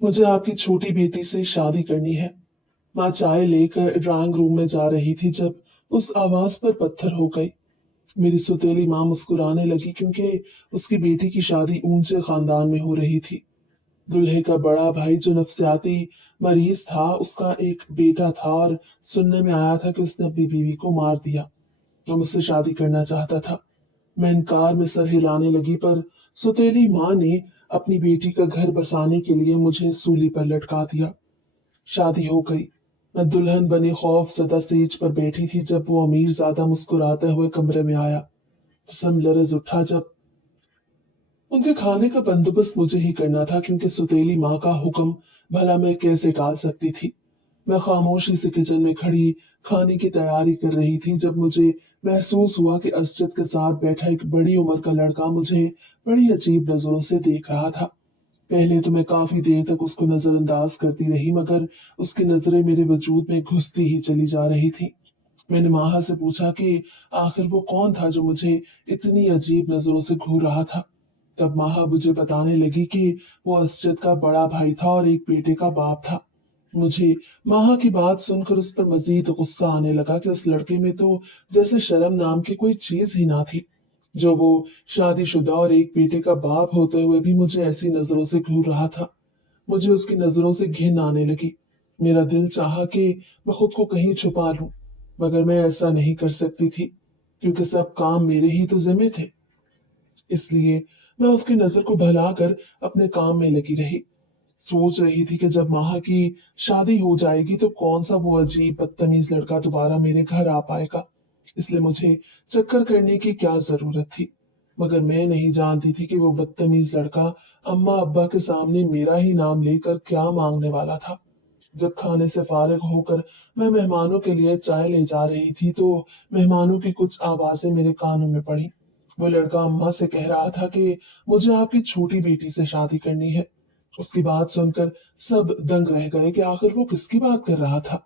मुझे आपकी छोटी बेटी से शादी करनी है। माँ चाय लेकर ड्राइंग रूम में जा रही थी जब उस आवाज पर पत्थर हो गई। मेरी सौतेली माँ मुस्कुराने लगी क्योंकि उसकी बेटी की शादी ऊंचे खानदान में हो रही थी। दूल्हे का बड़ा भाई जो नफ्सियाती मरीज था, उसका एक बेटा था और सुनने में आया था कि उसने अपनी बीवी को मार दिया। वो मुझसे शादी करना चाहता था। मैं इनकार में सर हिलाने लगी, पर सौतेली माँ ने अपनी बेटी का घर बसाने के लिए मुझे सूली पर लटका दिया। शादी हो गई। मैं दुल्हन बने खौफ ज़दा स्टेज पर बैठी थी जब वो अमीर ज़्यादा मुस्कुराते हुए कमरे में आया। जिस्म लरज उठा जब उनके खाने का बंदोबस्त मुझे ही करना था, क्योंकि सुतेली माँ का हुक्म भला मैं कैसे टाल सकती थी। मैं खामोशी से किचन में खड़ी खाने की तैयारी कर रही थी जब मुझे महसूस हुआ कि असजद के साथ बैठा एक बड़ी उम्र का लड़का मुझे बड़ी अजीब नजरों से देख रहा था। पहले तो मैं काफी देर तक उसको नजरअंदाज करती रही, मगर उसकी नजरें मेरे वजूद में घुसती ही चली जा रही थी। मैंने माहा से पूछा कि आखिर वो कौन था जो मुझे इतनी अजीब नजरों से घूर रहा था। तब माहा मुझे बताने लगी कि वो असजद का बड़ा भाई था और एक बेटे का बाप था। मुझे माहा की बात सुनकर उस पर मजीद गुस्सा आने लगा कि उस लड़के में तो जैसे शर्म नाम की कोई चीज ही ना थी, जो वो शादीशुदा और एक बेटे का बाप होते हुए भी मुझे ऐसी नजरों से घूर रहा था। मुझे उसकी नजरों से घिन आने लगी। मेरा दिल चाहा कि मैं खुद को कहीं छुपा लूं, मगर मैं ऐसा नहीं कर सकती थी, क्योंकि सब काम मेरे ही तो जिम्मे थे। इसलिए मैं उसकी नजर को भुलाकर अपने काम में लगी रही। सोच रही थी कि जब माहा की शादी हो जाएगी तो कौन सा वो अजीब बदतमीज लड़का दोबारा मेरे घर आ पाएगा। इसलिए मुझे चक्कर करने की क्या जरूरत थी। मगर मैं नहीं जानती थी कि वो बदतमीज लड़का अम्मा अब्बा के सामने मेरा ही नाम लेकर क्या मांगने वाला था। जब खाने से फारिग होकर मैं मेहमानों के लिए चाय ले जा रही थी तो मेहमानों की कुछ आवाजें मेरे कानों में पड़ी। वो लड़का अम्मा से कह रहा था कि मुझे आपकी छोटी बेटी से शादी करनी है। उसकी बात सुनकर सब दंग रह गए कि आखिर वो किसकी बात कर रहा था,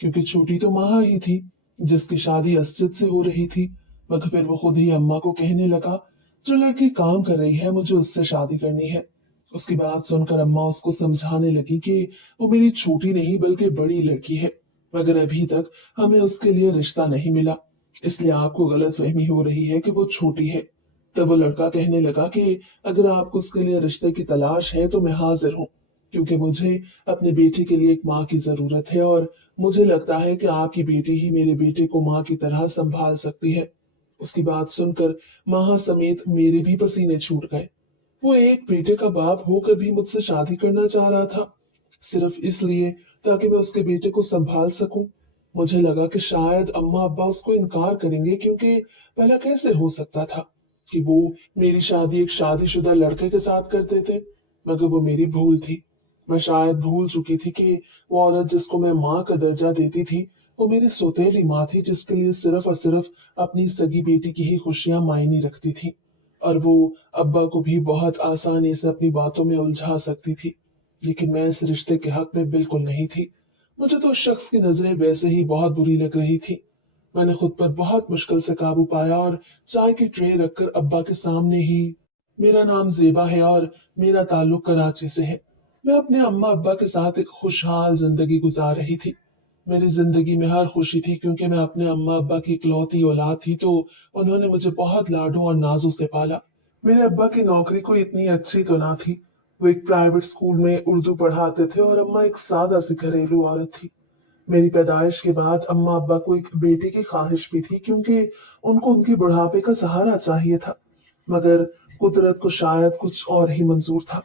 क्योंकि छोटी तो माहा ही थी जिसकी शादी असजिद से हो रही थी। मगर फिर वो खुद ही अम्मा को कहने लगा, जो लड़की काम कर रही है मुझे उससे शादी करनी है। उसकी बात सुनकर अम्मा उसको समझाने लगी कि वो मेरी छोटी नहीं बल्कि बड़ी लड़की है, मगर अभी तक हमें उसके लिए रिश्ता नहीं मिला, इसलिए आपको गलत फहमी हो रही है कि वो छोटी है। तब वो लड़का कहने लगा कि अगर आपको उसके लिए रिश्ते की तलाश है तो मैं हाजिर हूँ, क्योंकि मुझे अपनी बेटी के लिए एक माँ की जरूरत है और मुझे लगता है कि आपकी बेटी ही मेरे बेटे को माँ की तरह संभाल सकती है। उसकी बात सुनकर माँ समेत मेरे भी पसीने छूट गए। वो एक बेटे का बाप होकर भी मुझसे शादी करना चाह रहा था, सिर्फ इसलिए ताकि मैं उसके बेटे को संभाल सकूं। मुझे लगा कि शायद अम्मा अब्बा उसको इनकार करेंगे, क्योंकि भला कैसे हो सकता था कि वो मेरी शादी एक शादीशुदा लड़के के साथ करते थे। मगर वो मेरी भूल थी। मैं शायद भूल चुकी थी कि वो औरत जिसको मैं माँ का दर्जा देती थी, वो मेरी सौतेली माँ थी जिसके लिए सिर्फ और सिर्फ अपनी सगी बेटी की ही खुशियां मायने रखती थी, और वो अब्बा को भी बहुत आसानी से अपनी बातों में उलझा सकती थी। लेकिन मैं इस रिश्ते के हक में बिल्कुल नहीं थी। मुझे तो उस शख्स की नजरें वैसे ही बहुत बुरी लग रही थी। मैंने खुद पर बहुत मुश्किल से काबू पाया और चाय की ट्रे रखकर अब्बा के सामने ही, मेरा नाम जेबा है और मेरा ताल्लुक कराची से है। मैं अपने अम्मा अब्बा के साथ एक खुशहाल जिंदगी गुजार रही थी। मेरी जिंदगी में हर खुशी थी, क्योंकि मैं अपने अम्मा अब्बा की इकलौती औलाद थी, तो उन्होंने मुझे बहुत लाडों और नाजों से पाला। मेरे अब्बा की नौकरी कोई इतनी अच्छी तो ना थी। वो एक प्राइवेट स्कूल में उर्दू पढ़ाते थे और अम्मा एक सादा सी घरेलू औरत थी। मेरी पैदाइश के बाद अम्मा अब्बा को एक बेटे की ख्वाहिश भी थी, क्योंकि उनको उनके बुढ़ापे का सहारा चाहिए था। मगर कुदरत को शायद कुछ और ही मंजूर था।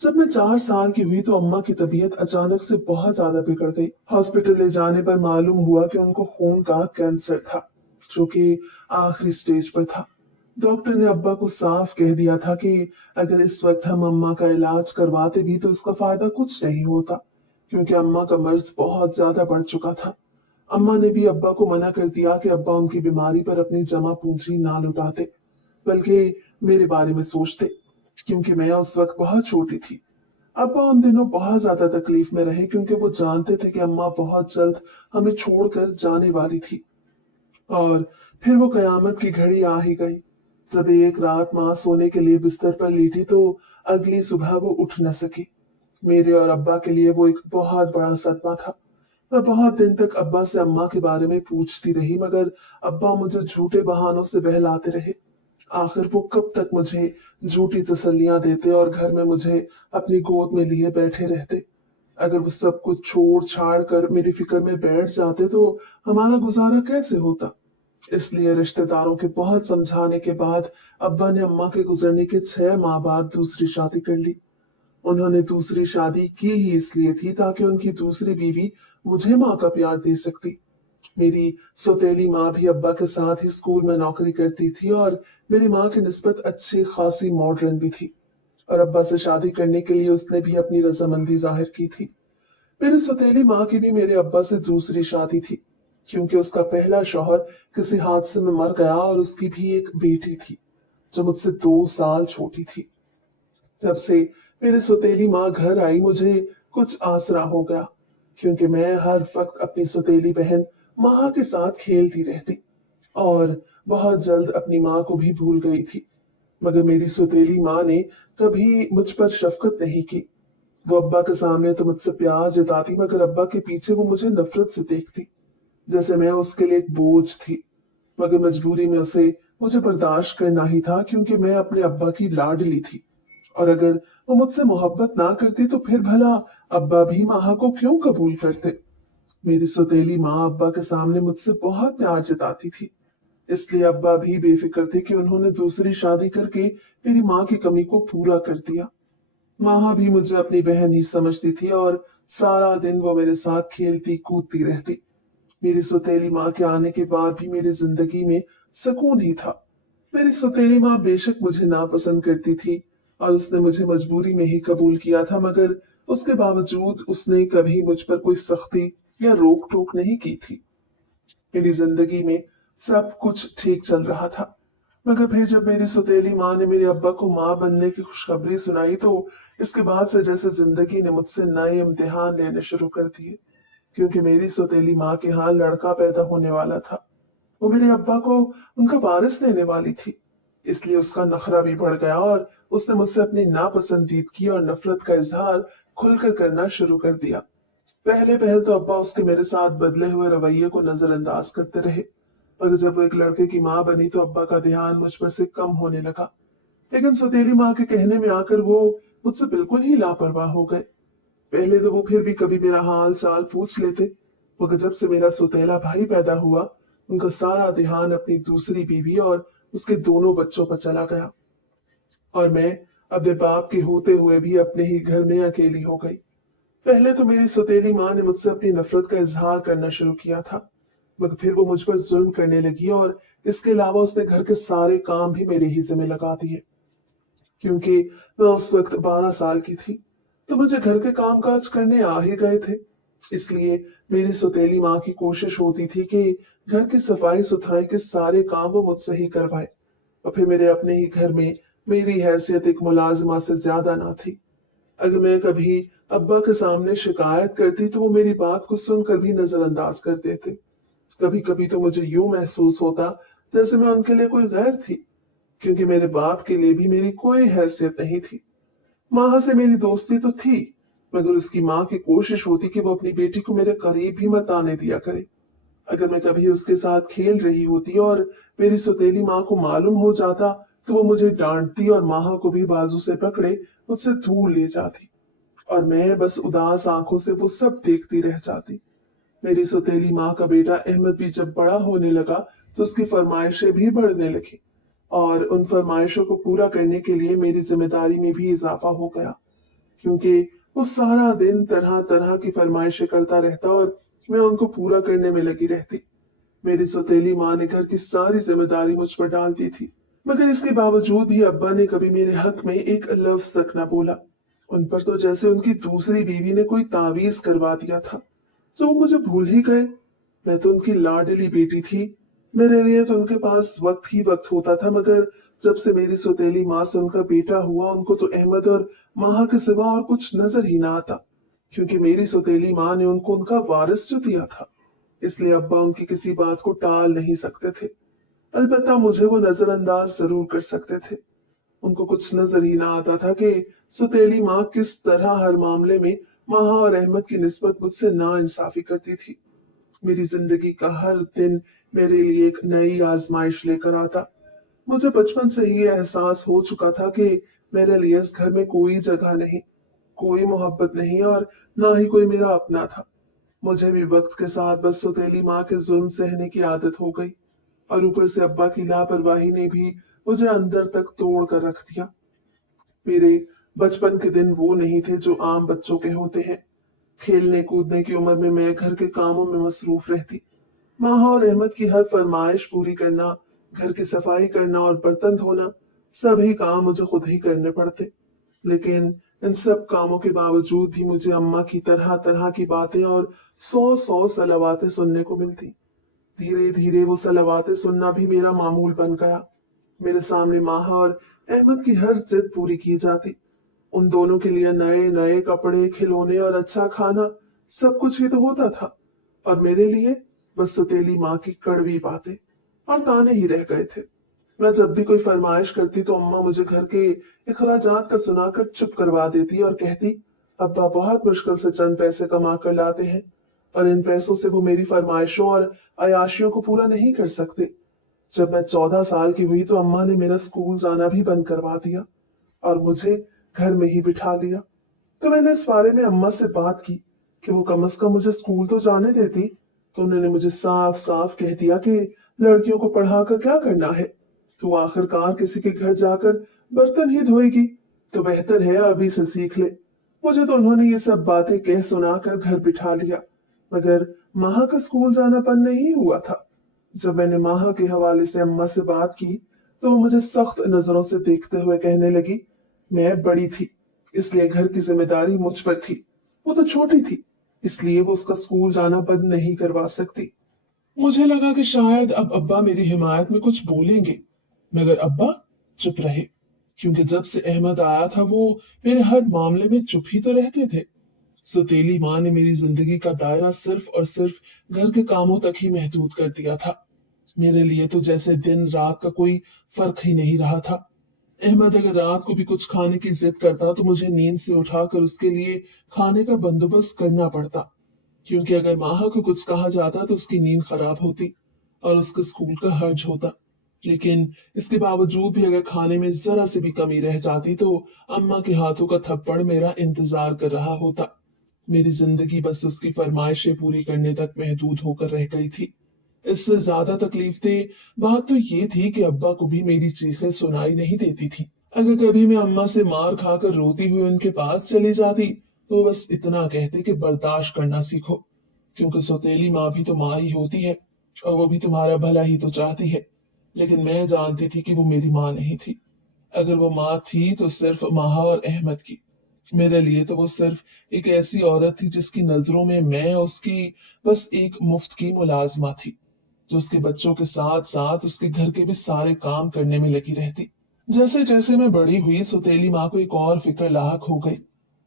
जब मैं 4 साल की हुई तो अम्मा की तबीयत अचानक से बहुत ज्यादा बिगड़ गई। हॉस्पिटल ले जाने पर मालूम हुआ कि उनको खून का कैंसर था, जो कि आखिरी स्टेज पर था। डॉक्टर ने अब्बा को साफ कह दिया था कि अगर इस वक्त हम अम्मा का इलाज करवाते भी तो इसका फायदा कुछ नहीं होता, क्योंकि अम्मा का मर्ज बहुत ज्यादा बढ़ चुका था। अम्मा ने भी अब्बा को मना कर दिया कि अब्बा उनकी बीमारी पर अपनी जमा पूंजी ना लुटाते, बल्कि मेरे बारे में सोचते, क्योंकि मैं उस वक्त बहुत छोटी थी। अब्बा उन दिनों बहुत ज्यादा तकलीफ में रहे, क्योंकि वो जानते थे कि अम्मा बहुत जल्द हमें छोड़कर जाने वाली थी। और फिर वो कयामत की घड़ी आ ही गई, जब एक रात माँ सोने के लिए बिस्तर पर लेटी तो अगली सुबह वो उठ न सकी। मेरे और अब्बा के लिए वो एक बहुत बड़ा सदमा था। मैं बहुत दिन तक अब्बा से अम्मा के बारे में पूछती रही, मगर अब्बा मुझे झूठे बहानों से बहलाते रहे। आखिर वो कब तक मुझे झूठी तसल्लियां देते और घर में मुझे अपनी गोद में लिए बैठे रहते। अगर वो सब कुछ छोड़ छाड़ कर मेरी फिक्र में बैठ जाते तो हमारा गुजारा कैसे होता। इसलिए रिश्तेदारों के बहुत समझाने के बाद अब्बा ने अम्मा के गुजरने के 6 माह बाद दूसरी शादी कर ली। उन्होंने दूसरी शादी की ही इसलिए थी ताकि उनकी दूसरी बीवी मुझे माँ का प्यार दे सकती। मेरी सौतेली माँ भी अब्बा के साथ ही स्कूल में नौकरी करती थी और मेरी माँ की निस्बत अच्छी खासी मॉडर्न भी थी, और अब्बा से शादी करने के लिए उसने भी अपनी रजामंदी जाहिर की थी। मेरी सौतेली माँ की भी मेरे अब्बा से दूसरी शादी थी, क्योंकि उसका पहला शौहर किसी हादसे में मर गया और उसकी भी एक बेटी थी जो मुझसे 2 साल छोटी थी। जब से मेरी सौतेली माँ घर आई मुझे कुछ आसरा हो गया, क्योंकि मैं हर वक्त अपनी सौतेली बहन माँ के साथ खेलती रहती और बहुत जल्द अपनी माँ को भी भूल गई थी। मगर मेरी सौतेली माँ ने कभी मुझ पर शफकत नहीं की। वो अब्बा के सामने तो मुझसे प्यार जताती, मगर अब्बा के पीछे वो मुझे नफरत से देखती, जैसे मैं उसके लिए एक बोझ थी। मगर मजबूरी में उसे मुझे बर्दाश्त करना ही था, क्योंकि मैं अपने अब्बा की लाडली थी। और अगर वो मुझसे मोहब्बत ना करती तो फिर भला अब्बा भी माँ को क्यों कबूल करते। मेरी सौतेली माँ अब्बा के सामने मुझसे बहुत प्यार जताती थी, इसलिए अब्बा भी बेफिक्र थे कि उन्होंने दूसरी शादी करके मेरी माँ की कमी को पूरा कर दिया। माँ भी मुझे अपनी बहन ही समझती थी और सारा दिन वो मेरे साथ खेलती कूदती रहती। मेरी सौतेली माँ के आने के बाद भी मेरी जिंदगी में सुकून ही था। मेरी सौतेली माँ बेशक मुझे नापसंद करती थी और उसने मुझे मजबूरी में ही कबूल किया था, मगर उसके बावजूद उसने कभी मुझ पर कोई सख्ती या रोक टोक नहीं की थी। मेरी जिंदगी में सब कुछ ठीक चल रहा था, मगर फिर जब मेरी सौतेली माँ ने मेरे अब्बा को माँ बनने की खुशखबरी सुनाई तो इसके बाद से जैसे जिंदगी ने मुझसे नए इम्तिहान लेने शुरू कर दिए, क्योंकि मेरी सौतेली माँ के यहाँ लड़का पैदा होने वाला था। वो मेरे अब्बा को उनका वारिस लेने वाली थी। इसलिए उसका नखरा भी बढ़ गया और उसने मुझसे अपनी नापसंदीदगी और नफरत का इजहार खुलकर करना शुरू कर दिया। पहले पहल तो अब्बा उसके मेरे साथ बदले हुए रवैये को नजरअंदाज करते रहे, मगर जब वो एक लड़के की माँ बनी तो अब्बा का ध्यान मुझ पर से कम होने लगा। लेकिन सौतेली माँ के कहने में आकर वो मुझसे बिल्कुल ही लापरवाह हो गए। पहले तो वो फिर भी कभी मेरा हाल चाल पूछ लेते, मगर जब से मेरा सौतेला भाई पैदा हुआ उनका सारा ध्यान अपनी दूसरी बीवी और उसके दोनों बच्चों पर चला गया, और मैं अपने बाप के होते हुए भी अपने ही घर में अकेली हो गई। पहले तो मेरी सौतेली माँ ने मुझसे अपनी नफरत का इजहार करना शुरू किया था, मगर फिर वो मुझ पर जुल्म करने लगी और इसके अलावा उसने घर के सारे काम भी मेरे ही जिम्मे लगा दिए। क्योंकि मैं उस वक्त 12 साल की थी तो मुझे घर के कामकाज करने आ ही गए थे। इसलिए मेरी सौतेली माँ की कोशिश होती थी कि घर की सफाई सुथराई के सारे काम वो मुझसे ही करवाए, और फिर मेरे अपने ही घर में मेरी हैसियत एक मुलाजिमा से ज्यादा ना थी। अगर मैं कभी अब्बा के सामने शिकायत करती तो वो मेरी बात को सुनकर भी नजरअंदाज कर देते। कभी कभी तो मुझे यूं महसूस होता जैसे मैं उनके लिए कोई गैर थी, क्योंकि मेरे बाप के लिए भी मेरी कोई हैसियत नहीं थी। माँ से मेरी दोस्ती तो थी, मगर उसकी माँ की कोशिश होती कि वो अपनी बेटी को मेरे करीब भी मत आने दिया करे। अगर मैं कभी उसके साथ खेल रही होती और मेरी सौतेली माँ को मालूम हो जाता तो वो मुझे डांटती और माँ को भी बाजू से पकड़े मुझसे दूर ले जाती, और मैं बस उदास आंखों से वो सब देखती रह जाती। मेरी सौतेली माँ का बेटा अहमद भी जब बड़ा होने लगा तो उसकी फरमाइशें भी बढ़ने लगी, और उन फरमाइशों को पूरा करने के लिए मेरी जिम्मेदारी में भी इजाफा हो गया, क्योंकि वो सारा दिन तरह तरह की फरमाइशें करता रहता और मैं उनको पूरा करने में लगी रहती। मेरी सौतेली माँ ने घर की सारी जिम्मेदारी मुझ पर डाल दी थी, मगर इसके बावजूद भी अब्बा ने कभी मेरे हक में एक लफ्ज तक न बोला। उन पर तो जैसे उनकी दूसरी बीवी ने कोई तावीज करवा दिया था, तो वो मुझे भूल ही गए। मैं तो उनकी लाडली बेटी थी, मेरे लिए तो उनके पास वक्त ही वक्त होता था, मगर जब से मेरी सौतेली माँ से उनका बेटा हुआ उनको तो अहमद और माँ के सिवा और कुछ नजर ही ना आता, क्योंकि मेरी सौतेली माँ ने उनको उनका वारिस जो दिया था। इसलिए अब्बा उनकी किसी बात को टाल नहीं सकते थे। अलबत्ता मुझे वो नजरअंदाज जरूर कर सकते थे। उनको कुछ नजर ही ना आता था कि सुतेली माँ किस तरह हर मामले में माहा और अहमद की निस्बत मुझसे नाइंसाफी करती थी। मेरी जिंदगी का हर दिन मेरे लिए एक नई आजमाइश लेकर आता। मुझे बचपन से ही ये एहसास हो चुका था कि मेरे लिए इस घर में कोई जगह नहीं, कोई मोहब्बत नहीं और ना ही कोई मेरा अपना था। मुझे भी वक्त के साथ बस सौतेली माँ के जुल्म सहने की आदत हो गई और ऊपर से अब्बा की लापरवाही ने भी मुझे अंदर तक तोड़ कर रख दिया। मेरे बचपन के दिन वो नहीं थे जो आम बच्चों के होते हैं। खेलने कूदने की उम्र में मैं घर के कामों में मसरूफ रहती। माहा और अहमद की हर फरमाइश पूरी करना, घर की सफाई करना और बर्तन धोना, सभी काम मुझे खुद ही करने पड़ते। लेकिन इन सब कामों के बावजूद भी मुझे अम्मा की तरह तरह की बातें और सौ सौ सलावातें सुनने को मिलती। धीरे धीरे वो सलावातें सुनना भी मेरा मामूल बन गया। मेरे सामने माहा और अहमद की हर जिद पूरी की जाती। उन दोनों के लिए नए नए कपड़े, खिलौने और अच्छा खाना, सब कुछ ही तो होता था। और मेरे लिए बस सौतेली माँ की कड़वी बातें और ताने ही रह गए थे। मैं जब भी कोई फरमाइश करती तो अम्मा मुझे घर के इखराजात का सुनाकर चुप करवा देती और कहती, अब्बा बहुत मुश्किल से चंद पैसे कमा कर लाते हैं और इन पैसों से वो मेरी फरमाइशों और अयाशियों को पूरा नहीं कर सकते। जब मैं 14 साल की हुई तो अम्मा ने मेरा स्कूल जाना भी बंद करवा दिया और मुझे घर में ही बिठा लिया। तो मैंने इस बारे में अम्मा से बात की कि वो कम से कम मुझे स्कूल तो जाने देती। तो उन्होंने मुझे साफ साफ कह दिया कि लड़कियों को पढ़ाकर क्या करना है, तू आखिरकार किसी के घर जाकर बर्तन ही धोएगी, तो बेहतर है अभी से सीख ले। मुझे तो उन्होंने ये सब बातें कह सुनाकर घर बिठा लिया, मगर माहा का स्कूल जाना बंद नहीं हुआ था। जब मैंने माहा के हवाले से अम्मा से बात की तो वो मुझे सख्त नजरों से देखते हुए कहने लगी, मैं बड़ी थी इसलिए घर की जिम्मेदारी मुझ पर थी, वो तो छोटी थी इसलिए वो उसका स्कूल जाना बंद नहीं करवा सकती। मुझे लगा कि शायद अब अब्बा मेरी हिमायत में कुछ बोलेंगे, मगर अब्बा चुप रहे, क्योंकि जब से अहमद आया था वो मेरे हर मामले में चुप ही तो रहते थे। सौतेली माँ ने मेरी जिंदगी का दायरा सिर्फ और सिर्फ घर के कामों तक ही महदूद कर दिया था। मेरे लिए तो जैसे दिन रात का कोई फर्क ही नहीं रहा था। अहमद अगर रात को भी कुछ खाने की जिद करता तो मुझे नींद से उठाकर उसके लिए खाने का बंदोबस्त करना पड़ता, क्योंकि अगर माहा को कुछ कहा जाता तो उसकी नींद खराब होती और उसके स्कूल का हर्ज होता। लेकिन इसके बावजूद भी अगर खाने में जरा सी भी कमी रह जाती तो अम्मा के हाथों का थप्पड़ मेरा इंतजार कर रहा होता। मेरी जिंदगी बस उसकी फरमाइशें पूरी करने तक महदूद होकर रह गई थी। इससे ज्यादा तकलीफ दे बात तो ये थी कि अब्बा को भी मेरी चीखें सुनाई नहीं देती थी। अगर कभी मैं अम्मा से मार खाकर रोती हुई उनके पास चली जाती तो बस इतना कहते कि बर्दाश्त करना सीखो, क्योंकि सौतेली माँ भी तो माँ ही होती है और वो भी तुम्हारा भला ही तो चाहती है। लेकिन मैं जानती थी कि वो मेरी माँ नहीं थी। अगर वो माँ थी तो सिर्फ माहा और अहमद की। मेरे लिए तो वो सिर्फ एक ऐसी औरत थी जिसकी नजरों में मैं उसकी बस एक मुफ्त की मुलाजमा थी, जो उसके बच्चों के साथ साथ उसके घर के भी सारे काम करने में लगी रहती। जैसे जैसे मैं बड़ी हुई सौतेली माँ को एक और फिक्र लाहक हो गई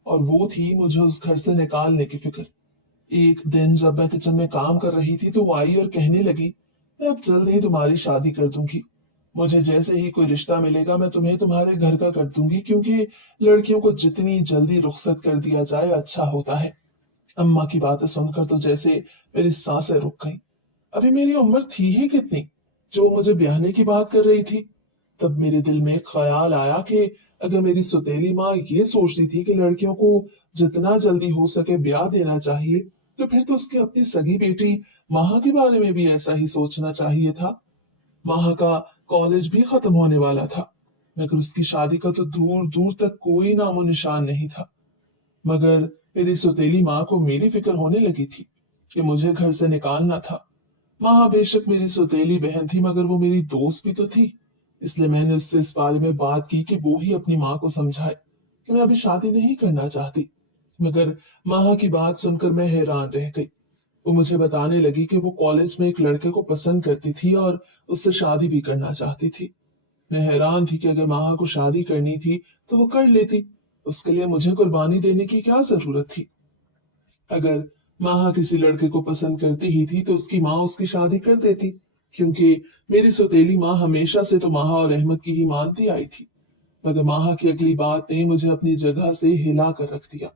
और वो थी मुझे उस घर से निकालने की फिक्र। एक दिन जब मैं किचन में काम कर रही थी तो वो आई और कहने लगी, मैं अब जल्द ही तुम्हारी शादी कर दूंगी। मुझे जैसे ही कोई रिश्ता मिलेगा मैं तुम्हें तुम्हारे घर का कर दूंगी, क्योंकि लड़कियों को जितनी जल्दी रुखसत कर दिया जाए अच्छा होता है। अम्मा की बातें सुनकर तो जैसे मेरी सांसें रुक गईं। अभी मेरी उम्र थी ही कितनी जो मुझे ब्याहने की बात कर रही थी। तब मेरे दिल में ख्याल आया कि अगर मेरी सौतेली माँ ये सोचती थी कि लड़कियों को जितना जल्दी हो सके ब्याह देना चाहिए, तो फिर तो उसकी अपनी सगी बेटी माहा के बारे में भी ऐसा ही सोचना चाहिए था। माहा का कॉलेज भी खत्म होने वाला था, मगर उसकी शादी का तो दूर दूर तक कोई नामो निशान नहीं था। मगर मेरी सौतेली माँ को मेरी फिक्र होने लगी थी कि मुझे घर से निकालना था। माँ बेशक मेरी सौतेली बहन थी मगर वो मेरी दोस्त भी तो थी। इसलिए मैंने उससे इस बारे में बात की कि वो ही अपनी माँ को समझाए कि मैं अभी शादी नहीं करना चाहती। मगर माँ की बात सुनकर मैं हैरान रह गई। वो मुझे बताने लगी कि वो कॉलेज में एक लड़के को पसंद करती थी और उससे शादी भी करना चाहती थी। मैं हैरान थी कि अगर माहा को शादी करनी थी तो वो कर लेती, उसके लिए मुझे कुर्बानी देने की क्या जरूरत थी। अगर माहा किसी लड़के को पसंद करती ही थी तो उसकी माँ उसकी शादी कर देती, क्योंकि मेरी सौतेली माँ हमेशा से तो माहा और अहमद की ही मानती आई थी। मगर माहा की अगली बात ने मुझे अपनी जगह से हिला कर रख दिया।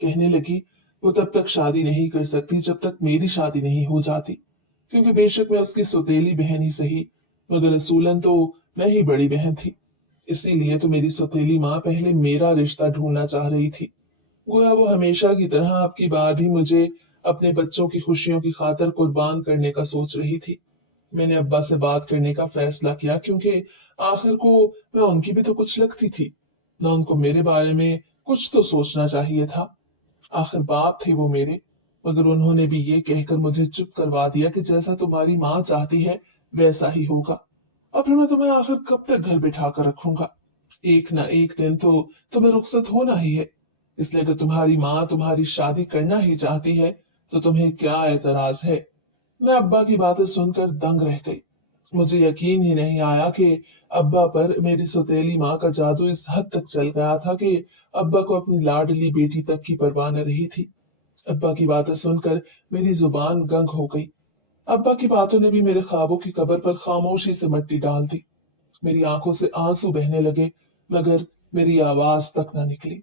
कहने लगी वो तब तक शादी नहीं कर सकती जब तक मेरी शादी नहीं हो जाती, क्योंकि बेशक मैं उसकी सौतेली बहन ही सही, मगर रसूलन तो मैं ही बड़ी बहन थी। इसीलिए तो मेरी सौतेली माँ पहले मेरा रिश्ता ढूंढना चाह रही थी। गोया वो हमेशा की तरह आपकी बार भी मुझे अपने बच्चों की खुशियों की खातिर कुर्बान करने का सोच रही थी। मैंने अब्बा से बात करने का फैसला किया, क्योंकि आखिर को मैं उनकी भी तो कुछ लगती थी, ना उनको मेरे बारे में कुछ तो सोचना चाहिए था। आखिर बाप थे वो मेरे। मगर उन्होंने भी ये कहकर मुझे चुप करवा दिया कि जैसा तुम्हारी माँ चाहती है वैसा ही होगा। और फिर मैं तुम्हें आखिर कब तक घर बिठा कर रखूंगा? एक ना एक दिन तो तुम्हें रुखसत होना ही है। इसलिए अगर तुम्हारी माँ तुम्हारी शादी करना ही चाहती है तो तुम्हें क्या एतराज है? मैं अब्बा की बातें सुनकर दंग रह गई। मुझे यकीन ही नहीं आया कि अब्बा पर मेरी सौतेली माँ का जादू इस हद तक चल गया था कि अब्बा को अपनी लाडली बेटी तक की परवाह न रही थी। अब्बा की बातें सुनकर मेरी जुबान गंग हो गई। अब्बा की बातों ने भी मेरे ख्वाबों की कब्र पर खामोशी से मिट्टी डाल दी। मेरी आंखों से आंसू बहने लगे, मगर मेरी आवाज तक न निकली।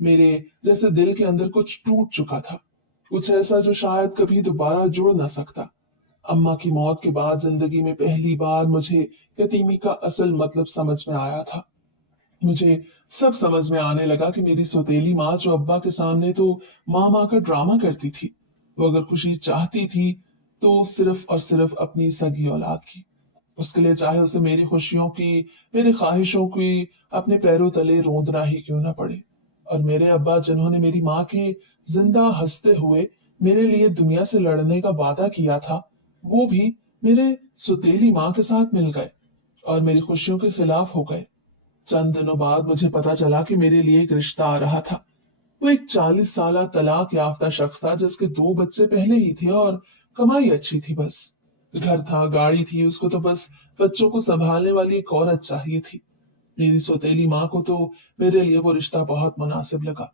मेरे जैसे दिल के अंदर कुछ टूट चुका था, कुछ ऐसा जो शायद कभी दोबारा जुड़ ना सकता। अम्मा की मौत के बाद जिंदगी में पहली बार मुझे यतीमी का असल मतलब समझ में आया था। मुझे सब समझ में आने लगा कि मेरी सौतेली माँ जो अब्बा के सामने तो माँ माँ का ड्रामा करती थी, वो अगर खुशी चाहती थी तो सिर्फ और सिर्फ अपनी सगी औलाद की। उसके लिए चाहे उसे मेरी खुशियों की, मेरी ख्वाहिशों की अपने पैरों तले रोंदना ही क्यों ना पड़े। और मेरे अब्बा जिन्होंने मेरी माँ के जिंदा हंसते हुए मेरे लिए दुनिया से लड़ने का वादा किया था, वो भी मेरे सुतेली माँ के साथ मिल गए और मेरी खुशियों के खिलाफ हो गए। चंद दिनों बाद मुझे पता चला कि मेरे लिए एक रिश्ता आ रहा था। वो एक 40 साल तलाक याफ्ता शख्स था जिसके 2 बच्चे पहले ही थे और कमाई अच्छी थी। बस घर था, गाड़ी थी, उसको तो बस बच्चों को संभालने वाली एक औरत चाहिए थी। मेरी सौतेली माँ को तो मेरे लिए वो रिश्ता बहुत मुनासिब लगा।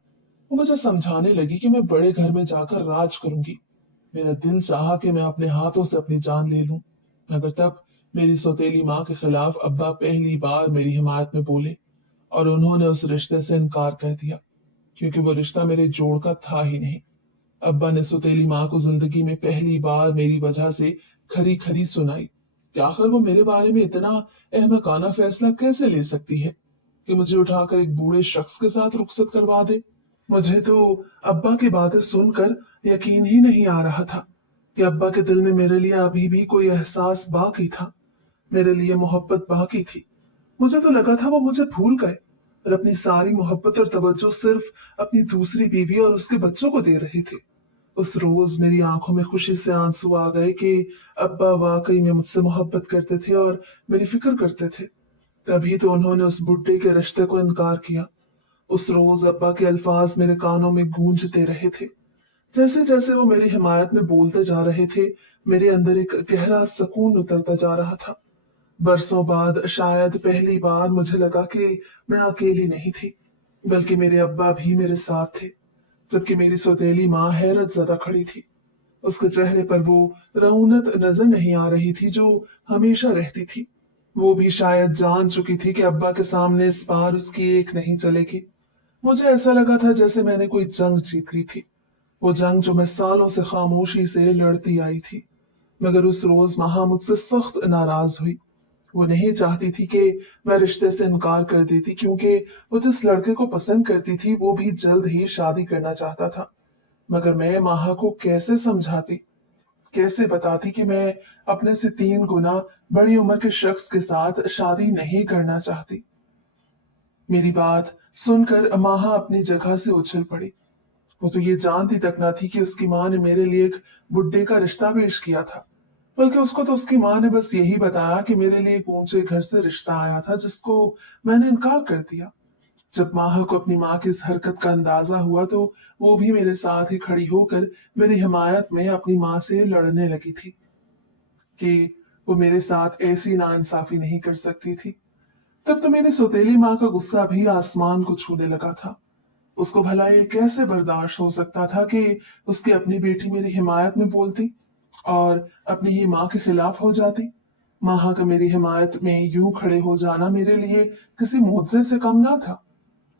वो मुझे समझाने लगी कि मैं बड़े घर में जाकर राज करूंगी। मेरा दिल चाहा कि मैं अपने हाथों से अपनी जान ले लूं, मगर तब मेरी सौतेली माँ के खिलाफ अब्बा पहली बार मेरी हिमायत में बोले और उन्होंने उस रिश्ते से इनकार कर दिया, क्योंकि वो रिश्ता मेरे जोड़ का था ही नहीं। अब्बा ने सौतेली माँ को जिंदगी में पहली बार मेरी वजह से खरी खरी सुनाई कि आखिर वो मेरे बारे में इतना अहमकाना फैसला कैसे ले सकती है कि मुझे उठाकर एक बूढ़े शख्स के साथ रुखसत करवा दे। मुझे तो अब्बा की बातें सुनकर यकीन ही नहीं आ रहा था कि अब्बा के दिल में मेरे लिए अभी भी कोई एहसास बाकी था, मेरे लिए मोहब्बत बाकी थी। मुझे तो लगा था वो मुझे भूल गए और अपनी सारी मोहब्बत और तवज्जो सिर्फ अपनी दूसरी बीवी और उसके बच्चों को दे रहे थे। उस रोज मेरी आंखों में खुशी से आंसू आ गए कि अब्बा वाकई में मुझसे मोहब्बत करते थे और मेरी फिक्र करते थे। तभी तो उन्होंने उस बुड्ढे के रिश्ते को इनकार किया। उस रोज अब्बा के अल्फाज मेरे कानों में गूंजते रहे थे। जैसे जैसे वो मेरी हिमायत में बोलते जा रहे थे, मेरे अंदर एक गहरा सुकून उतरता जा रहा था। बरसों बाद शायद पहली बार मुझे लगा कि मैं अकेली नहीं थी, बल्कि मेरे अब्बा भी मेरे साथ थे। जबकि मेरी सौतेली माँ हैरत ज़दा खड़ी थी। उसके चेहरे पर वो रौनक नजर नहीं आ रही थी जो हमेशा रहती थी। वो भी शायद जान चुकी थी कि अब्बा के सामने इस बार उसकी एक नहीं चलेगी। मुझे ऐसा लगा था जैसे मैंने कोई जंग जीत ली थी, वो जंग जो मैं सालों से खामोशी से लड़ती आई थी। मगर उस रोज महा मुझसे सख्त नाराज हुई। वो नहीं चाहती थी कि मैं रिश्ते से इनकार कर देती, क्योंकि वो जिस लड़के को पसंद करती थी वो भी जल्द ही शादी करना चाहता था। मगर मैं माहा को कैसे समझाती, कैसे बताती कि मैं अपने से 3 गुना बड़ी उम्र के शख्स के साथ शादी नहीं करना चाहती। मेरी बात सुनकर माहा अपनी जगह से उछल पड़ी। वो तो ये जानती तक ना थी कि उसकी माँ ने मेरे लिए एक बुड्ढे का रिश्ता पेश किया था, बल्कि उसको तो उसकी माँ ने बस यही बताया कि मेरे लिए एक ऊंचे घर से रिश्ता आया था जिसको मैंने इनकार कर दिया। जब माह को अपनी माँ की इस हरकत का अंदाजा हुआ तो वो भी मेरे साथ ही खड़ी होकर मेरी हिमायत में अपनी माँ से लड़ने लगी थी कि वो मेरे साथ ऐसी नाइंसाफी नहीं कर सकती थी। तब तो मेरी सौतेली माँ का गुस्सा भी आसमान को छूने लगा था। उसको भला ये कैसे बर्दाश्त हो सकता था कि उसकी अपनी बेटी मेरी हिमायत में बोलती और अपनी ही माँ के खिलाफ हो जाती। माहा का मेरी हिमायत में यूं खड़े हो जाना मेरे लिए किसी मुआवजे से कम ना था।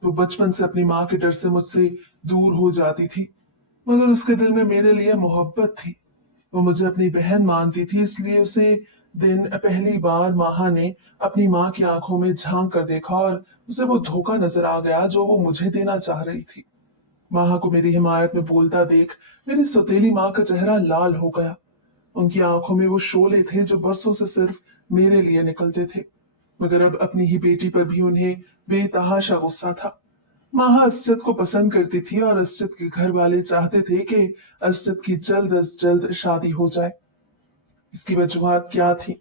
वो बचपन से अपनी माँ के डर से मुझसे दूर हो जाती थी, मगर उसके दिल में मेरे लिए मोहब्बत थी। वो मुझे अपनी बहन मानती थी, इसलिए उसे दिन पहली बार माहा ने अपनी माँ की आंखों में झांक कर देखा और उसे वो धोखा नजर आ गया जो वो मुझे देना चाह रही थी। माहा को मेरी हिमायत में बोलता देख मेरी सौतेली माँ का चेहरा लाल हो गया। उनकी आंखों में वो शोले थे जो बरसों से सिर्फ मेरे लिए निकलते थे, मगर अब अपनी ही बेटी पर भी उन्हें बेतहाशा गुस्सा था। माहा असजद को पसंद करती थी और असजद के घर वाले चाहते थे कि असजद की जल्द अज जल्द शादी हो जाए। इसकी वजूहत क्या थी,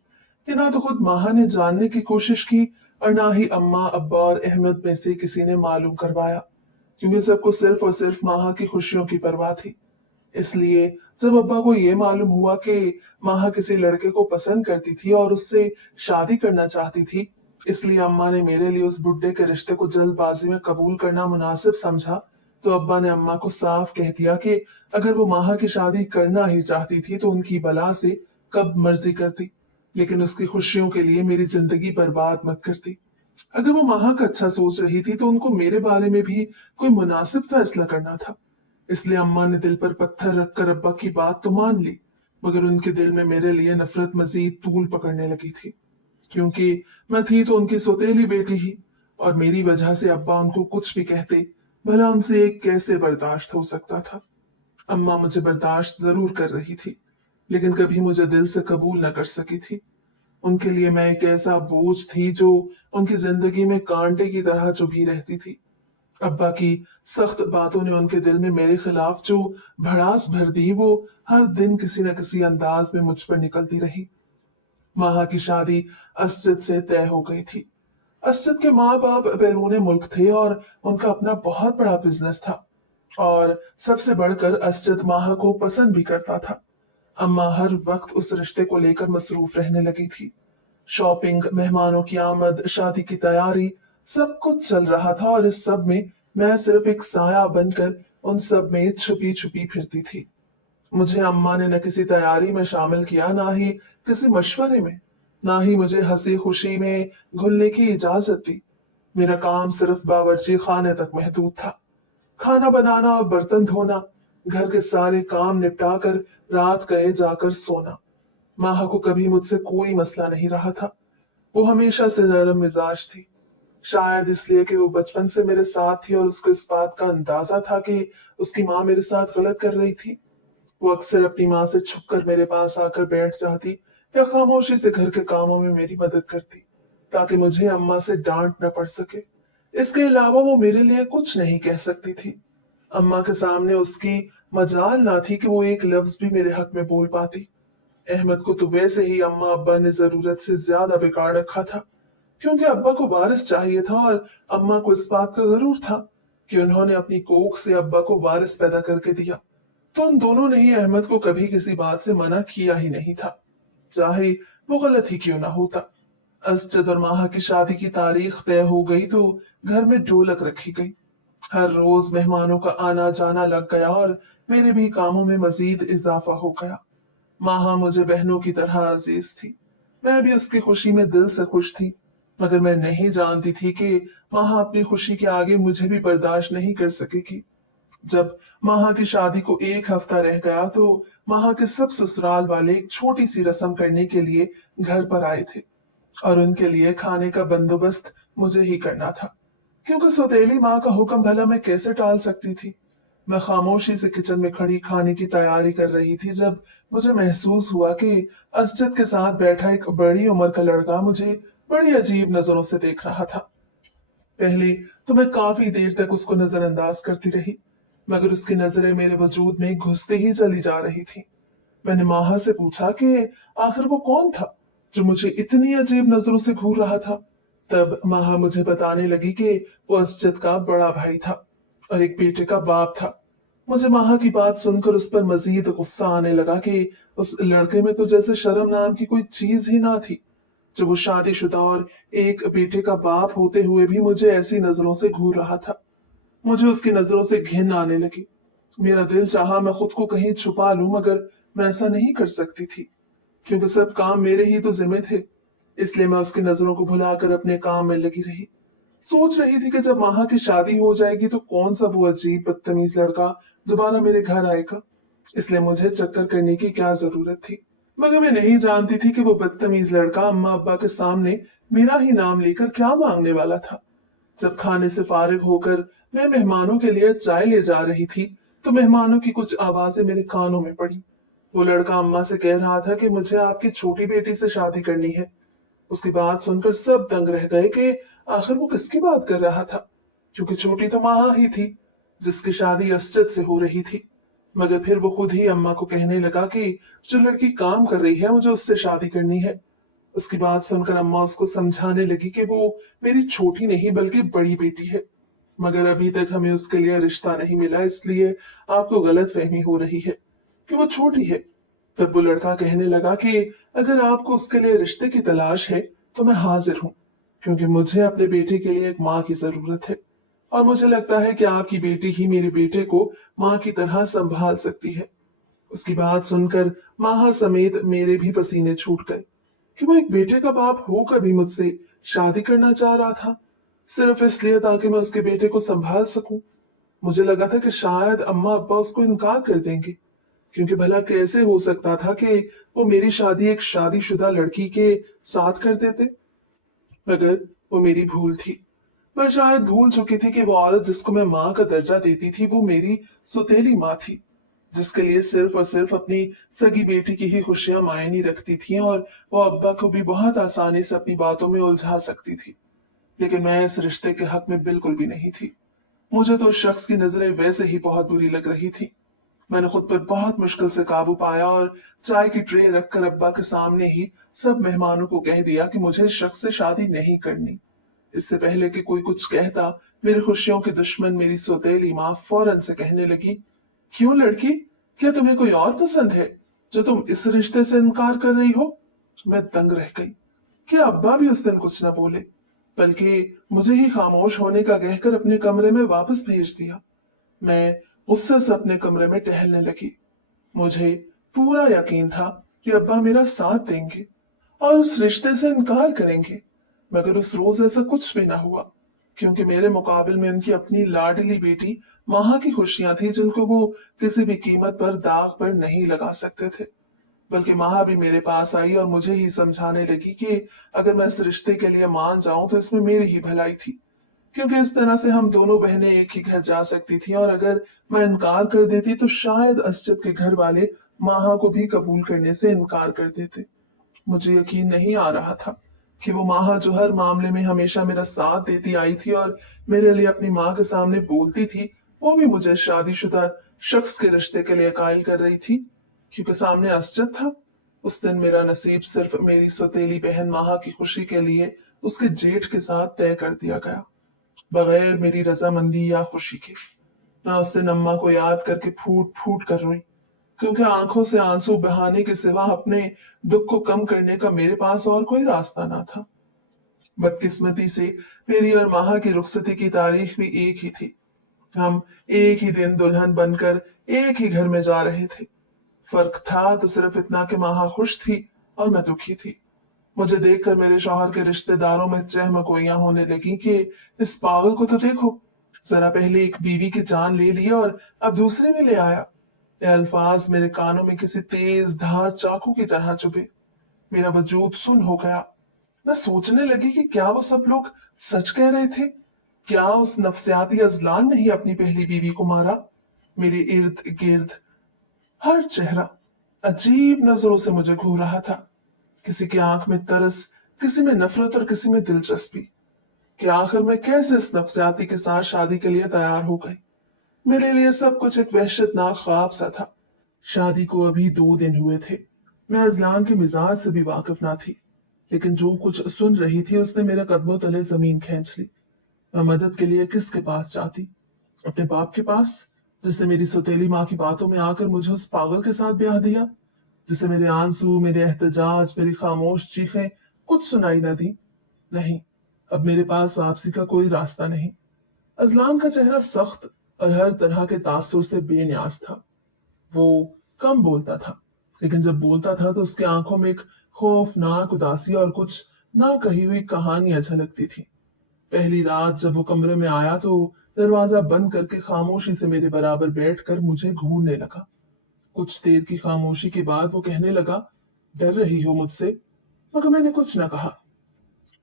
ये ना तो खुद माहा ने जानने की कोशिश की और ना ही अम्मा अब्बा और अहमद में से किसी ने मालूम करवाया, क्योंकि सबको सिर्फ और सिर्फ माहा की खुशियों की परवाह थी। इसलिए जब अब्बा को ये मालूम हुआ कि माहा किसी लड़के को पसंद करती थी और उससे शादी करना चाहती थी, इसलिए अम्मा ने मेरे लिए उस बुड्ढे के रिश्ते को जल्दबाजी में कबूल करना मुनासिब समझा। तो अब्बा ने अम्मा को साफ कह दिया कि अगर वो माहा की शादी करना ही चाहती थी तो उनकी बला से कब मर्जी करती, लेकिन उसकी खुशियों के लिए मेरी जिंदगी बर्बाद मत करती। अगर वो माहा का अच्छा सोच रही थी तो उनको मेरे बारे में भी कोई मुनासिब फैसला करना था। इसलिए अम्मा ने दिल पर पत्थर रखकर अब्बा की बात तो मान ली, मगर उनके दिल में मेरे लिए नफरत मजीद तूल पकड़ने लगी थी, क्योंकि मैं थी तो उनकी सौतेली बेटी ही, और मेरी वजह से अब्बा उनको कुछ भी कहते, भला उनसे एक कैसे बर्दाश्त हो सकता था। अम्मा मुझे बर्दाश्त जरूर कर रही थी, लेकिन कभी मुझे दिल से कबूल न कर सकी थी। उनके लिए मैं एक ऐसा बोझ थी जो उनकी जिंदगी में कांटे की तरह चुभी रहती थी। अब्बा की सख्त बातों ने उनके दिल में मेरे खिलाफ जो भड़ास भर दी, वो हर दिन किसी न किसी अंदाज में मुझ पर निकलती रही। माहा की शादी असजद से तय हो गई थी। असजद के माँ बाप बैरून मुल्क थे और उनका अपना बहुत बड़ा बिजनेस था, और सबसे बढ़कर असजद माहा को पसंद भी करता था। अम्मा हर वक्त उस रिश्ते को लेकर मसरूफ रहने लगी थी। शॉपिंग, मेहमानों की आमद, शादी की तैयारी, सब कुछ चल रहा था और इस सब में मैं सिर्फ एक साया बनकर उन सब में छुपी छुपी फिरती थी। मुझे अम्मा ने न किसी तैयारी में शामिल किया, ना ही किसी मशवरे में, ना ही मुझे हंसी खुशी में घुलने की इजाजत दी। मेरा काम सिर्फ बावर्ची खाने तक महदूद था। खाना बनाना और बर्तन धोना, घर के सारे काम निपटा कर रात गए जाकर सोना। माहा को कभी मुझसे कोई मसला नहीं रहा था। वो हमेशा से नरम मिजाज थी, शायद इसलिए कि वो बचपन से मेरे साथ थी और उसको इस बात का अंदाजा था कि उसकी माँ मेरे साथ गलत कर रही थी। वो अक्सर अपनी माँ से छुपकर मेरे पास आकर बैठ जाती या खामोशी से घर के कामों में मेरी मदद करती, ताकि मुझे अम्मा से डांट न पड़ सके। इसके अलावा वो मेरे लिए कुछ नहीं कह सकती थी। अम्मा के सामने उसकी मजाल ना थी कि वो एक लफ्ज भी मेरे हक में बोल पाती। अहमद को तो वैसे ही अम्मा अब्बा ने जरूरत से ज्यादा बिगाड़ रखा था, क्योंकि अब्बा को वारिस चाहिए था और अम्मा को इस बात का जरूर था कि उन्होंने अपनी कोख से अब्बा को वारिस पैदा करके दिया। तो उन दोनों ने ही अहमद को कभी किसी बात से मना किया ही नहीं था, चाहे वो गलत ही क्यों ना होता। असजद और माहा की शादी की तारीख तय हो गई तो घर में ढोलक रखी गई। हर रोज मेहमानों का आना जाना लग गया और मेरे भी कामों में मजीद इजाफा हो गया। माहा मुझे बहनों की तरह अजीज थी। मैं भी उसकी खुशी में दिल से खुश थी, मगर मैं नहीं जानती थी कि माहा अपनी खुशी के आगे मुझे भी बर्दाश्त नहीं कर सकेगी। जब माहा की शादी को एक हफ्ता रह गया तो माहा के सब ससुराल वाले एक छोटी सी रस्म करने के लिए घर पर आए थे, और उनके लिए खाने का बंदोबस्त मुझे ही करना था, क्योंकि सौतेली माँ का हुक्म भला मैं कैसे टाल सकती थी। मैं खामोशी से किचन में खड़ी खाने की तैयारी कर रही थी जब मुझे महसूस हुआ कि असजद के साथ बैठा एक बड़ी उम्र का लड़का मुझे बड़ी अजीब नजरों से देख रहा था। पहले तो मैं काफी देर तक उसको नजरअंदाज करती रही, मगर उसकी नजरें मेरे वजूद में घुसते ही चली जा रही थी। मैंने माहा से पूछा कि आखिर वो कौन था जो मुझे इतनी अजीब नजरों से घूर रहा था। तब माहा मुझे बताने लगी कि वो असजद का बड़ा भाई था और एक बेटे का बाप था। मुझे माहा की बात सुनकर उस पर मजीद गुस्सा आने लगा कि उस लड़के में तो जैसे शर्म नाम की कोई चीज ही ना थी, जो वो शादीशुदा और एक बेटे का बाप होते हुए भी मुझे ऐसी नजरों से घूर रहा था। मुझे उसकी नजरों से घिन आने लगी। मेरा दिल चाहा मैं खुद को कहीं छुपा लूं, मगर मैं ऐसा नहीं कर सकती थी, क्योंकि सब काम मेरे ही तो जिम्मे थे। इसलिए मैं उसकी नजरों को भुलाकर अपने काम में लगी रही। सोच रही थी कि जब माहा की शादी हो जाएगी तो कौन सा वो अजीब बदतमीज लड़का दोबारा मेरे घर आएगा, इसलिए मुझे चक्कर करने की क्या जरूरत थी। मगर मैं नहीं जानती थी कि वो बदतमीज लड़का अम्मा अब्बा के सामने मेरा ही नाम लेकर क्या मांगने वाला था। जब खाने से फारिग होकर मैं मेहमानों के लिए चाय ले जा रही थी तो मेहमानों की कुछ आवाजें मेरे कानों में पड़ी। वो लड़का अम्मा से कह रहा था कि मुझे आपकी छोटी बेटी से शादी करनी है। उसकी बात सुनकर सब दंग रह गए कि आखिर वो किसकी बात कर रहा था, क्योंकि छोटी तो माँ ही थी जिसकी शादी असजद से हो रही थी। मगर फिर वो खुद ही अम्मा को कहने लगा कि जो लड़की काम कर रही है मुझे उससे शादी करनी है। उसकी बात सुनकर अम्मा उसको समझाने लगी कि वो मेरी छोटी नहीं बल्कि बड़ी बेटी है, मगर अभी तक हमें उसके लिए रिश्ता नहीं मिला, इसलिए आपको गलत फहमी हो रही है कि वो छोटी है। तब वो लड़का कहने लगा कि अगर आपको उसके लिए रिश्ते की तलाश है तो मैं हाजिर हूँ, क्योंकि मुझे अपने बेटे के लिए एक माँ की जरूरत है और मुझे लगता है कि आपकी बेटी ही मेरे बेटे को माँ की तरह संभाल सकती है। उसकी बात सुनकर माहा समेत मेरे भी पसीने छूट गए कि वो एक बेटे का बाप होकर भी मुझसे शादी करना चाह रहा था, सिर्फ इसलिए ताकि मैं उसके बेटे को संभाल सकूं। मुझे लगा था कि शायद अम्मा अब्बा उसको इनकार कर देंगे, क्योंकि भला कैसे हो सकता था कि वो मेरी शादी एक शादीशुदा लड़की के साथ कर देते। मगर वो मेरी भूल थी। मैं शायद भूल चुकी थी कि वो औरत जिसको मैं माँ का दर्जा देती थी वो मेरी सुतेली माँ थी, जिसके लिए सिर्फ और सिर्फ अपनी सगी बेटी की ही खुशियां मायने रखती थी और वो अब्बा को भी बहुत आसानी से अपनी बातों में उलझा सकती थी। लेकिन मैं इस रिश्ते के हक में बिल्कुल भी नहीं थी। मुझे तो उस शख्स की नजरें वैसे ही बहुत बुरी लग रही थी। मैंने खुद पर बहुत मुश्किल से काबू पाया और चाय की ट्रे रखकर अब्बा के सामने ही सब मेहमानों को कह दिया कि मुझे इस शख्स से शादी नहीं करनी। इससे पहले कि कोई कुछ कहता, मेरी खुशियों की दुश्मन मेरी सौतेली माँ फौरन से कहने लगी, क्यों लड़की, क्या तुम्हें कोई और पसंद है जो तुम इस रिश्ते से इनकार कर रही हो? मैं दंग रह गई कि अब्बा भी उस दिन कुछ न बोले, बल्कि मुझे ही खामोश होने का कहकर अपने कमरे में वापस भेज दिया। मैं गुस्से से अपने कमरे में टहलने लगी। मुझे पूरा यकीन था कि अब्बा मेरा साथ देंगे और उस रिश्ते से इनकार करेंगे, मगर उस रोज ऐसा कुछ भी ना हुआ, क्योंकि मेरे मुकाबिल में उनकी अपनी लाडली बेटी माहा की खुशियां थी जिनको वो किसी भी कीमत पर दाग पर नहीं लगा सकते थे। बल्कि माहा भी मेरे पास आई और मुझे ही समझाने लगी कि अगर मैं इस रिश्ते के लिए मान जाऊं तो इसमें मेरी ही भलाई थी, क्योंकि इस तरह से हम दोनों बहनें एक ही घर जा सकती थी और अगर मैं इनकार कर देती तो शायद असजद के घर वाले माहा को भी कबूल करने से इनकार कर देते। मुझे यकीन नहीं आ रहा था कि वो माँ जो हर मामले में हमेशा मेरा साथ देती आई थी और मेरे लिए अपनी माँ के सामने बोलती थी, वो भी मुझे शादीशुदा शख्स के रिश्ते के लिए कायल कर रही थी, क्योंकि सामने असजद था। उस दिन मेरा नसीब सिर्फ मेरी सौतेली बहन माहा की खुशी के लिए उसके जेठ के साथ तय कर दिया गया, बगैर मेरी रजामंदी या खुशी के। मैं उस दिन अम्मा को याद करके फूट फूट कर रोई, क्योंकि आंखों से आंसू बहाने के सिवा अपने दुख को कम करने का मेरे पास और कोई रास्ता ना था। बदकिस्मती से मेरी और माहा की रुखसती की तारीख भी एक ही थी। हम एक ही दिन दुल्हन बनकर एक ही घर में जा रहे थे। फर्क था तो सिर्फ इतना कि माहा खुश थी और मैं दुखी थी। मुझे देखकर मेरे शौहर के रिश्तेदारों में चहमकोइयां होने लगी कि इस पागल को तो देखो, जरा पहले एक बीवी की जान ले ली और अब दूसरे में ले आया। ये अल्फाज मेरे कानों में किसी तेज धार चाकू की तरह चुभे। मेरा वजूद सुन हो गया। मैं सोचने लगी कि क्या वो सब लोग सच कह रहे थे? क्या उस नफसियाती अजलान ने ही अपनी पहली बीवी को मारा? मेरे इर्द गिर्द हर चेहरा अजीब नजरों से मुझे घूर रहा था। किसी की आंख में तरस, किसी में नफरत और किसी में दिलचस्पी कि आखिर मैं कैसे इस नफसियाती के साथ शादी के लिए तैयार हो गई। मेरे लिए सब कुछ एक वहशतनाक ख्वाब सा था। शादी को अभी 2 दिन हुए थे। मैं अजलान के मिजाज से भी वाकिफ ना थी, लेकिन जो कुछ सुन रही थी उसने मेरे कदमों तले जमीन खींच ली। मैं मदद के लिए किसके पास जाती? अपने बाप के पास, जिसने मेरी सौतेली माँ की बातों में आकर मुझे उस पागल के साथ ब्याह दिया, जिसे मेरे आंसू, मेरे एहतजाज, मेरी खामोश चीखें कुछ सुनाई न दी। नहीं, अब मेरे पास वापसी का कोई रास्ता नहीं। अजलान का चेहरा सख्त और हर तरह के तासुर से बेनियाज था। वो कम बोलता था, लेकिन जब बोलता था तो उसकी आंखों में एक खौफनाक उदासी और कुछ ना कही हुई कहानियां झलकती थी। पहली रात जब वो कमरे में आया तो दरवाजा बंद करके खामोशी से मेरे बराबर बैठकर मुझे घूरने लगा। कुछ देर की खामोशी के बाद वो कहने लगा, डर रही हो मुझसे? मगर मैंने कुछ न कहा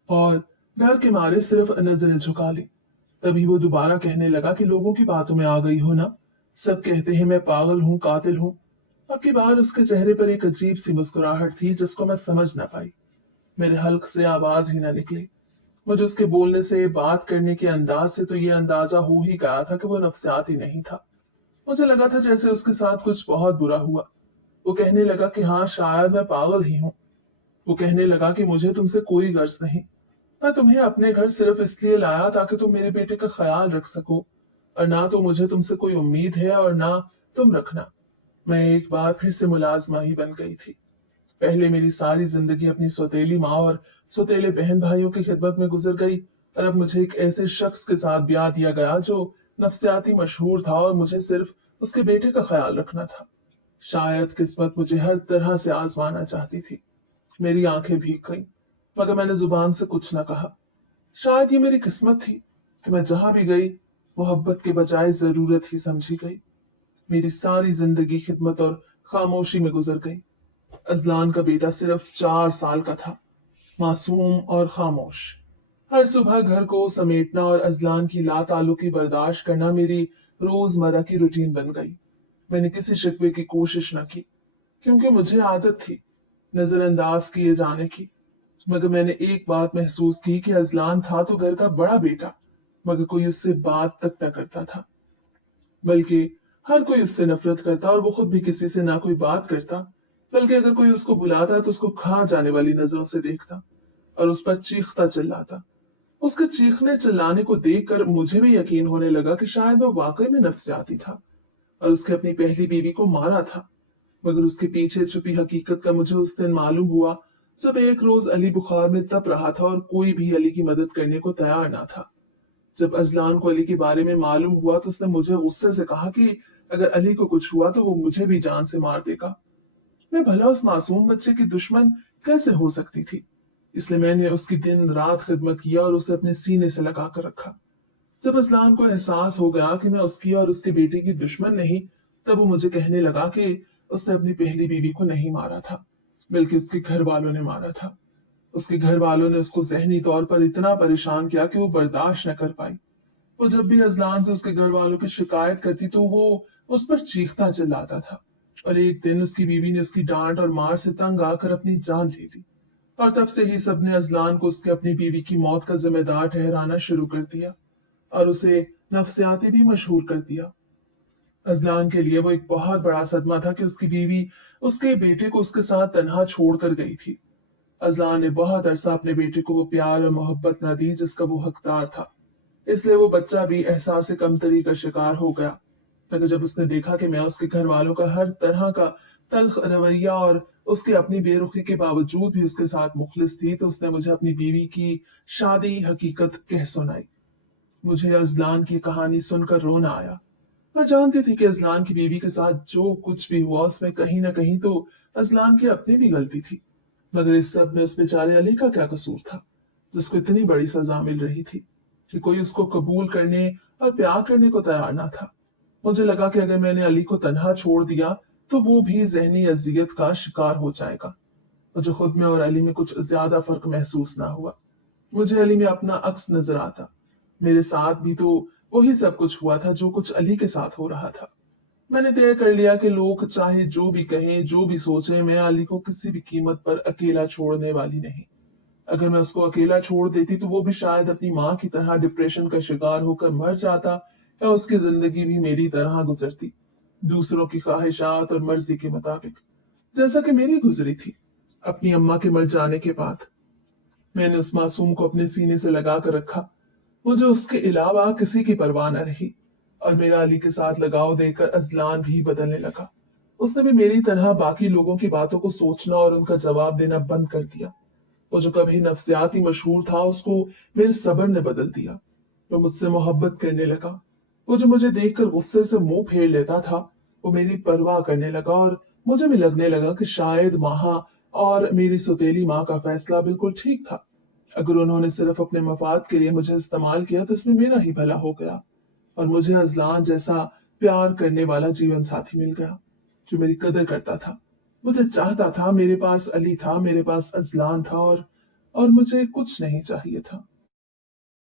और डर के मारे सिर्फ नजरें झुका ली। तभी वो दोबारा कहने लगा कि लोगों की बातों में आ गई हो ना, सब कहते हैं मैं पागल हूँ, कातिल हूँ। अब की बार उसके चेहरे पर एक अजीब सी मुस्कुराहट थी जिसको मैं समझ ना पाई। मेरे हल्क से आवाज ही ना निकली। मुझे उसके बोलने से, बात करने के अंदाज से तो ये अंदाजा हो ही गया था कि वो नफ्सियाती नहीं था। मुझे लगा था जैसे उसके साथ कुछ बहुत बुरा हुआ। वो कहने लगा कि हाँ, शायद मैं पागल ही हूँ। वो कहने लगा कि मुझे तुमसे कोई गर्ज नहीं। मैं तुम्हें अपने घर सिर्फ इसलिए लाया ताकि तुम मेरे बेटे का ख्याल रख सको, और ना तो मुझे तुमसे कोई उम्मीद है और ना तुम रखना। मैं एक बार फिर से मुलाजमा ही बन गई थी। पहले मेरी सारी जिंदगी अपनी सौतेली माँ और सौतेले बहन भाइयों की खिदमत में गुजर गई, और अब मुझे एक ऐसे शख्स के साथ ब्याह दिया गया जो नफ्सियाती मशहूर था और मुझे सिर्फ उसके बेटे का ख्याल रखना था। शायद किस्मत मुझे हर तरह से आजमाना चाहती थी। मेरी आंखें भीग गईं, मगर मैंने जुबान से कुछ न कहा। शायद ये मेरी किस्मत थी कि मैं जहां भी गई मोहब्बत के बजाय जरूरत ही समझी गई। मेरी सारी जिंदगी खिदमत और खामोशी में गुजर गई। अजलान का बेटा सिर्फ 4 साल का था, मासूम और खामोश। हर सुबह घर को समेटना और अजलान की लाताल्लुकी बर्दाश्त करना मेरी रोजमर्रा की रूटीन बन गई। मैंने किसी शिकवे की कोशिश न की, क्योंकि मुझे आदत थी नजरअंदाज किए जाने की। मगर मैंने एक बात महसूस की कि अजलान था तो घर का बड़ा बेटा, मगर कोई उससे बात तक न करता था। बल्कि हर कोई उससे नफरत करता और वो खुद भी किसी से ना कोई बात करता। बल्कि अगर कोई उसको बुलाता तो उसको खा जाने वाली नजरों से देखता और उस पर चीखता चिल्लाता। उसके चीखने चिल्लाने को देखकर मुझे भी यकीन होने लगा कि शायद वो वाकई में नफ्सियाती था और उसके अपनी पहली बीवी को मारा था। मगर उसके पीछे छुपी हकीकत का मुझे उस दिन मालूम हुआ जब एक रोज अली बुखार में तप रहा था और कोई भी अली की मदद करने को तैयार ना था। जब अजलान को अली के बारे में मालूम हुआ तो उसने मुझे गुस्से से कहा कि अगर अली को कुछ हुआ तो वो मुझे भी जान से मार देगा। मैं भला उस मासूम बच्चे की दुश्मन कैसे हो सकती थी? इसलिए मैंने उसकी दिन रात खिदमत किया और उसे अपने सीने से लगा कर रखा। जब अजलान को एहसास हो गया कि मैं उसकी और उसके बेटे की दुश्मन नहीं, तब वो मुझे कहने लगा कि उसने अपनी पहली बीवी को नहीं मारा था, बल्कि उसके घर वालों ने मारा था। उसके घर वालों ने उसको जहनी तौर पर इतना परेशान किया कि वो बर्दाश्त न कर पाई। वो जब भी अजलान से उसके घर वालों की शिकायत करती तो वो उस पर चीखता चिल्लाता था। और एक दिन उसकी बीवी ने उसकी डांट और मार से तंग आकर अपनी जान ले ली। और तब से ही सबने अजलान को उसके अपनी बीवी की मौत का जिम्मेदार ठहराना शुरू कर दिया और उसे नफ्सियाती भी मशहूर कर दिया। अजलान के लिए वो एक बहुत बड़ा सदमा था कि उसकी बीवी उसके बेटे को उसके साथ तन्हा छोड़कर गई थी। अजलान ने बहुत अरसा अपने बेटे को वो प्यार और मोहब्बत न दी जिसका वो हकदार था। इसलिए वो बच्चा भी एहसास कमतरी का शिकार हो गया। मगर जब उसने देखा कि मैं उसके घर वालों का हर तरह का तल्ख रवैया और उसकी अपनी बेरुखी के बावजूद भी उसके साथ मुखलिस थी, तो उसने मुझे अपनी बीवी की शादी हकीकत कह सुनाई। मुझे अजलान की कहानी सुनकर रोना आया। मैं जानती थी कि अजलान की बीवी के साथ जो कुछ भी हुआ उसमें कहीं ना कहीं तो अजलान की अपनी भी गलती थी। मगर इस सब में उस बेचारे अली का क्या कसूर था जिसको इतनी बड़ी सजा मिल रही थी कि कोई उसको कबूल करने और प्यार करने को तैयार ना था। मुझे लगा कि अगर मैंने अली को तन्हा छोड़ दिया तो वो भी जहनी अजियत का शिकार हो जाएगा। मुझे खुद में और अली में कुछ ज्यादा फर्क महसूस ना हुआ। मुझे अली में अपना अक्स नजर आता। मेरे साथ भी तो वही सब कुछ हुआ था जो कुछ अली के साथ हो रहा था। मैंने तय कर लिया कि लोग चाहे जो भी कहें, जो भी सोचें, मैं अली को किसी भी कीमत पर अकेला छोड़ने वाली नहीं। अगर मैं उसको अकेला छोड़ देती तो वो भी शायद अपनी माँ की तरह डिप्रेशन का शिकार होकर मर जाता, या उसकी जिंदगी भी मेरी तरह गुजरती, दूसरों की ख्वाहिशात और मर्जी के मुताबिक, जैसा कि मेरी गुजरी थी। अपनी अम्मा के मर जाने के बाद मैंने उस मासूम को अपने सीने से लगा कर रखा। मुझे उसके अलावा किसी की परवाह न रही और मेरा अली के साथ लगाव देकर अजलान भी बदलने लगा। उसने भी मेरी तरह बाकी लोगों की बातों को सोचना और उनका जवाब देना बंद कर दिया। वो जो कभी नफ्सियाती मशहूर था उसको मेरे सब्र ने बदल दिया। वो मुझसे मोहब्बत करने लगा। वो जो मुझे देखकर गुस्से से मुंह फेर लेता था वो मेरी परवाह करने लगा और मुझे भी लगने लगा कि शायद माँ और मेरी सौतेली माँ का फैसला बिल्कुल ठीक था। अगर उन्होंने सिर्फ अपने मफाद के लिए मुझे इस्तेमाल किया तो इसमें मेरा ही भला हो गया और मुझे अजलान जैसा प्यार करने वाला जीवन साथी मिल गया जो मेरी कदर करता था, मुझे चाहता था। मेरे पास अली था, मेरे पास अजलान था और मुझे कुछ नहीं चाहिए था।